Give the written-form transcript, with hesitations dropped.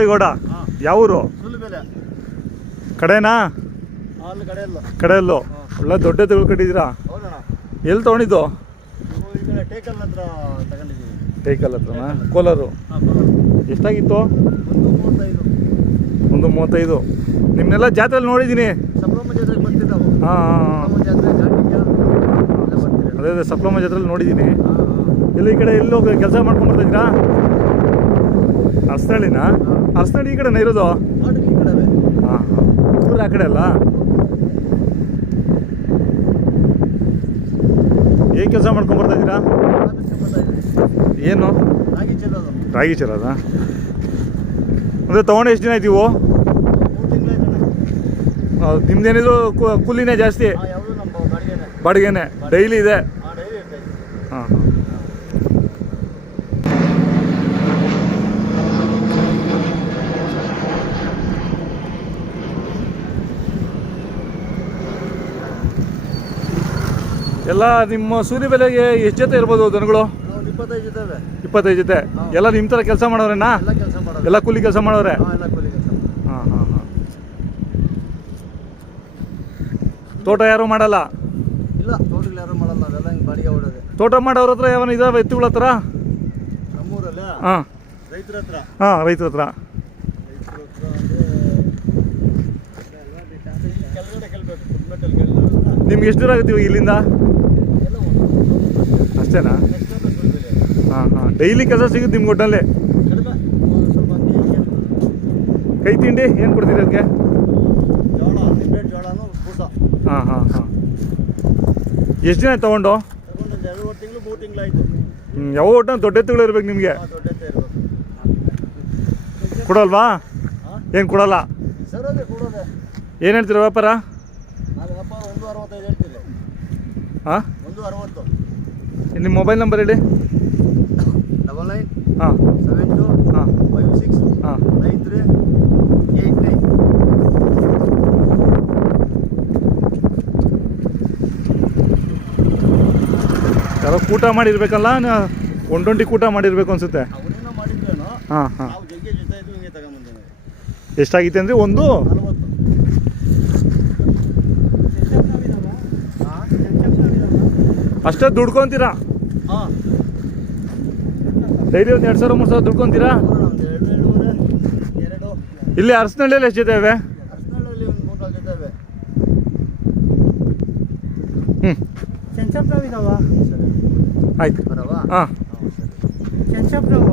ಮುರುಡೇಗೌಡ. ಯಾವೂರು? ಕಡೆನಾ? ಕಡೆಯಲ್ಲು. ಒಳ್ಳೆ ದೊಡ್ಡ ತೆಗಳು ಕಟ್ಟಿದ್ದೀರಾ. ಎಲ್ಲಿ ತೊಗೊಂಡಿದ್ದು? ಟೇಕಲ್ ಹತ್ರನಾ? ಕೋಲಾರು. ಎಷ್ಟಾಗಿತ್ತು? 135. ನಿಮ್ಮನ್ನೆಲ್ಲ ಜಾತ್ರೆಯಲ್ಲಿ ನೋಡಿದ್ದೀನಿ. ಹಾಂ ಅದೇ ಸಪ್ಲಮ್ಮ ಜಾತ್ರೆಯಲ್ಲಿ ನೋಡಿದ್ದೀನಿ. ಎಲ್ಲಿ ಈ ಕಡೆ ಎಲ್ಲೋ ಕೆಲಸ ಮಾಡ್ಕೊಂಡು ಬರ್ತಾಯಿದ್ದೀರಾ? ಅರಸನಹಳ್ಳಿನಾ? ಅರಸನಹಳ್ಳಿ ಈ ಕಡೆನಾ ಇರೋದು? ಹಾಂ ಊರು ಆ ಕಡೆ ಅಲ್ಲ? ಏನು ಕೆಲಸ ಮಾಡ್ಕೊಂಡು ಬರ್ತಾಯಿದ್ದೀರಾ? ಏನು? ರಾಗಿ ಚೆಲ್ಲೋದ? ಅಂದರೆ ತೊಗೊಂಡು ಎಷ್ಟು ದಿನ ಆಯ್ತು ಇವು? ನಿಮ್ದೇನಿದ್ರು ಕೂಲಿನೇ ಜಾಸ್ತಿ? ಬಾಡಿಗೆನೆ ಡೈಲಿ ಇದೆ? ಹಾಂ ಹಾಂ. ಎಲ್ಲ ನಿಮ್ಮ ಸೂರ್ಯ ಬೆಲೆಗೆ ಎಷ್ಟು ಜೊತೆ ಇರ್ಬೋದು ದನಗಳು? 25 ಜೊತೆ. ಎಲ್ಲ ನಿಮ್ಮ ಥರ ಕೆಲಸ ಮಾಡೋರೇನಾ? ಎಲ್ಲ ಕೂಲಿ ಕೆಲಸ ಮಾಡೋರೆ? ಹಾಂ ಹಾಂ ಹಾಂ. ತೋಟ ಯಾರು ಮಾಡಲ್ಲ? ಇಲ್ಲ, ತೋಟಗಳು ಯಾರು ಮಾಡಲ್ಲ. ಅದೆಲ್ಲ ಹಿಂಗೆ ಬಾಡಿಗೆ ಹೊಡೋದು. ತೋಟ ಮಾಡೋರ ಹತ್ರ ಯಾವನ ಇದಾವೆ ಎತ್ತುಗಳ ಹತ್ರ? ನಮ್ಮೂರಲ್ಲ? ಹಾಂ ರೈತರ ಹತ್ರ. ಹಾಂ ರೈತರ ಹತ್ರ. ನಿಮ್ಗೆ ಎಷ್ಟು ದೂರ ಆಗುತ್ತೆ ಇಲ್ಲಿಂದ? ಅಷ್ಟೇನಾ? ಹಾಂ ಹಾಂ. ಡೈಲಿ ಕೆಲಸ ಸಿಗುತ್ತೆ ನಿಮ್ಗೆ ಒಟ್ಟಲ್ಲಿ? ಕೈ ತಿಂಡಿ ಏನು ಕೊಡ್ತೀರಿ ಅದಕ್ಕೆ? ಹಾಂ ಹಾಂ ಹಾಂ. ಎಷ್ಟು ದಿನ ತೊಗೊಂಡು? 2 ತಿಂಗಳು 3 ತಿಂಗಳು ಆಯಿತು. ಯಾವ ಒಟ್ಟು ದೊಡ್ಡ ಎತ್ತುಗಳು ಇರ್ಬೇಕು ನಿಮಗೆ? ಕೊಡಲ್ವಾ? ಏನು ಕೊಡಲ್ಲ? ಏನು ಹೇಳ್ತೀರ ವ್ಯಾಪಾರ? ವ್ಯಾಪಾರ 165 ಹೇಳ್ತೀವಿ. ಹಾಂ 160. ನಿಮ್ಮ ಮೊಬೈಲ್ ನಂಬರ್ ಹೇಳಿ. 99 ಹಾಂ 72 ಹಾಂ 56 ಹಾಂ 93 89. ಯಾರೋ ಕೂಟ ಮಾಡಿರ್ಬೇಕಲ್ಲ? 120 ಕೂಟ ಮಾಡಿರ್ಬೇಕು ಅನ್ಸುತ್ತೆ. ಅವನೇನೋ ಮಾಡಿದ್ರೇನೋ. ಹಾಂ ಹಾಂ. ನಾವು ಜಗ್ಗೆ ಜೊತೆ ಇದ್ದು ಹಿಂಗೆ ತಗೊಂಬಂದೇವೆ. ಎಷ್ಟಾಗಿತ್ತು ಅಂದರೆ? 1 ಅಷ್ಟೇ ದುಡ್ಕೊತೀರಾ? ಹಾಂ. ಡೈಲಿ ಒಂದು 2,000 3,000 ದುಡ್ಕೊತೀರಾ? ಇಲ್ಲಿ ಅರಸನಹಳ್ಳಿಯಲ್ಲಿ ಎಷ್ಟು ಜೊತೆ ಇವೆ? ಅರಸನಹಳ್ಳಿಯಲ್ಲಿ ಒಂದು 3-4 ಜೊತೆ ಇವೆ. ಚೆಂಚಪ್ರಾವ್ ಇದಾವ? ಆಯ್ತು. ಬರವಾ? ಹಾಂ. ಚೆಂಚಪ್ರಾವ್